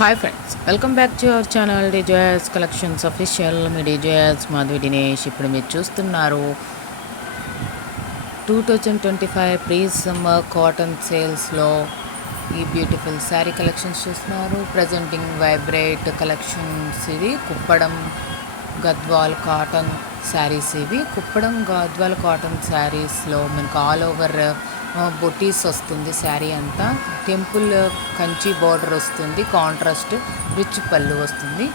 Hi friends, welcome back to our channel Dijoys collections official. మీ Dijoys Madhavi Dinesh. ఇప్పుడు మీరు చూస్తున్నారు 2025 ప్రీ సమ్మర్ కాటన్ సేల్స్లో ఈ బ్యూటిఫుల్ శారీ కలెక్షన్స్ చూస్తున్నారు. Presenting vibrate collections. ఇవి కుప్పడం గద్వాల్ కాటన్ శారీస్. ఇవి కుప్పడం గద్వాల్ కాటన్ శారీస్లో మనకు ఆల్ ఓవర్ బొటీస్ వస్తుంది. శారీ అంతా టెంపుల్ కంచి బార్డర్ వస్తుంది. కాంట్రాస్ట్ రిచ్ పళ్ళు వస్తుంది.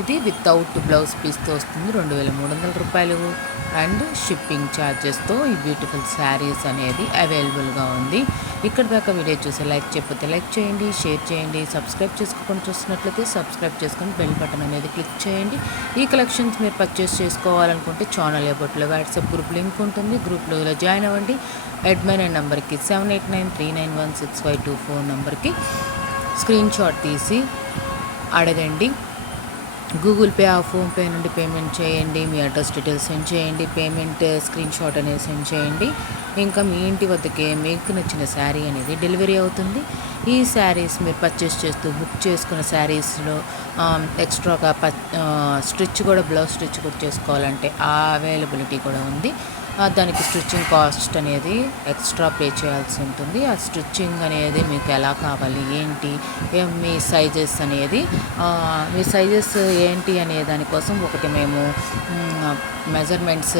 ఇది వితౌట్ బ్లౌజ్ పీస్తో వస్తుంది. 2300 రూపాయలు అండ్ షిప్పింగ్ ఛార్జెస్తో ఈ బ్యూటిఫుల్ శారీస్ అనేది అవైలబుల్గా ఉంది. ఇక్కడ దాకా వీడియో చూసి లైక్ చేయకపోతే లైక్ చేయండి, షేర్ చేయండి. సబ్స్క్రైబ్ చేసుకోకుండా చూస్తున్నట్లయితే సబ్స్క్రైబ్ చేసుకొని బెల్ బటన్ అనేది క్లిక్ చేయండి. ఈ కలెక్షన్స్ మీరు పర్చేస్ చేసుకోవాలనుకుంటే ఛానల్ అబౌట్లో వాట్సాప్ గ్రూప్ లింక్ ఉంటుంది. గ్రూప్లో జాయిన్ అవ్వండి. అడ్మిన్ నెంబర్కి 7893916524 నెంబర్కి స్క్రీన్ షాట్ తీసి అడగండి. గూగుల్ పే ఫోన్పే నుండి పేమెంట్ చేయండి. మీ అడ్రస్ డీటెయిల్స్ సెండ్ చేయండి. పేమెంట్ స్క్రీన్ షాట్ అనేది సెండ్ చేయండి. ఇంకా మీ ఇంటి వద్దకే మీకు నచ్చిన శారీ అనేది డెలివరీ అవుతుంది. ఈ శారీస్ మీరు పర్చేస్ చేస్తూ బుక్ చేసుకున్న శారీస్లో ఎక్స్ట్రాగా స్టిచ్ కూడా బ్లౌజ్ స్టిచ్ కూడా చేసుకోవాలంటే ఆ అవైలబిలిటీ కూడా ఉంది. దానికి స్టిచ్చింగ్ కాస్ట్ అనేది ఎక్స్ట్రా పే చేయాల్సి ఉంటుంది. ఆ స్టిచ్చింగ్ అనేది మీకు ఎలా కావాలి ఏంటి, మీ సైజెస్ అనేది మీ సైజెస్ ఏంటి అనే దానికోసం ఒకటి మేము మెజర్మెంట్స్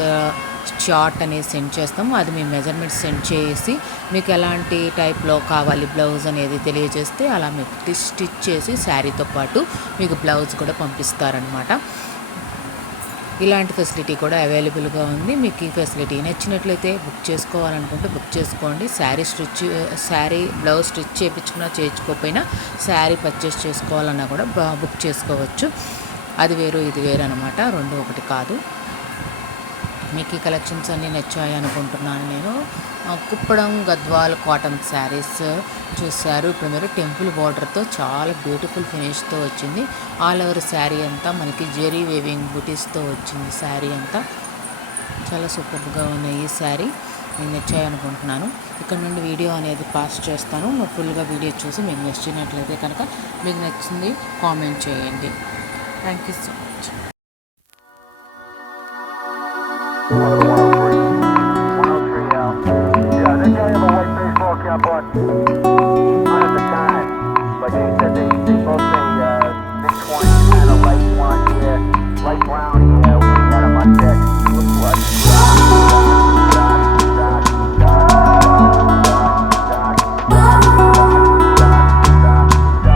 చార్ట్ అనేది సెండ్ చేస్తాము. అది మేము మెజర్మెంట్స్ సెండ్ చేసి మీకు ఎలాంటి టైప్లో కావాలి బ్లౌజ్ అనేది తెలియజేస్తే అలా మీకు స్టిచ్ చేసి శారీతో పాటు మీకు బ్లౌజ్ కూడా పంపిస్తారనమాట. ఇలాంటి ఫెసిలిటీ కూడా అవైలబుల్గా ఉంది. మీకు ఈ ఫెసిలిటీ నచ్చినట్లయితే బుక్ చేసుకోవాలనుకుంటే బుక్ చేసుకోండి. శారీ బ్లౌజ్ స్టిచ్ చేయించుకున్నా చేయించుకోకపోయినా శారీ పర్చేస్ చేసుకోవాలన్నా కూడా బుక్ చేసుకోవచ్చు. అది వేరు ఇది వేరు అనమాట, రెండు ఒకటి కాదు. మీకు ఈ కలెక్షన్స్ అన్నీ నచ్చాయి అనుకుంటున్నాను నేను. కుప్పడం గద్వాల్ కాటన్ శారీస్ చూశారు. ఇప్పుడు మీరు టెంపుల్ బార్డర్తో చాలా బ్యూటిఫుల్ ఫినిష్తో వచ్చింది. ఆల్ ఓవర్ శారీ అంతా మనకి జెరీ వేవింగ్ బుటీస్తో వచ్చింది. శారీ అంతా చాలా సూపర్గా ఉన్నాయి. ఈ శారీ మీకు నచ్చాయి అనుకుంటున్నాను. ఇక్కడ నుండి వీడియో అనేది పాస్ చేస్తాను. ఫుల్గా వీడియో చూసి మీకు నచ్చినట్లయితే కనుక మీకు నచ్చింది కామెంట్ చేయండి. Thank you so much. 103L. Yeah, they tell you about white baseball cap on. Not at the time, but they said they both say mid-20s and a light blonde hair, light brown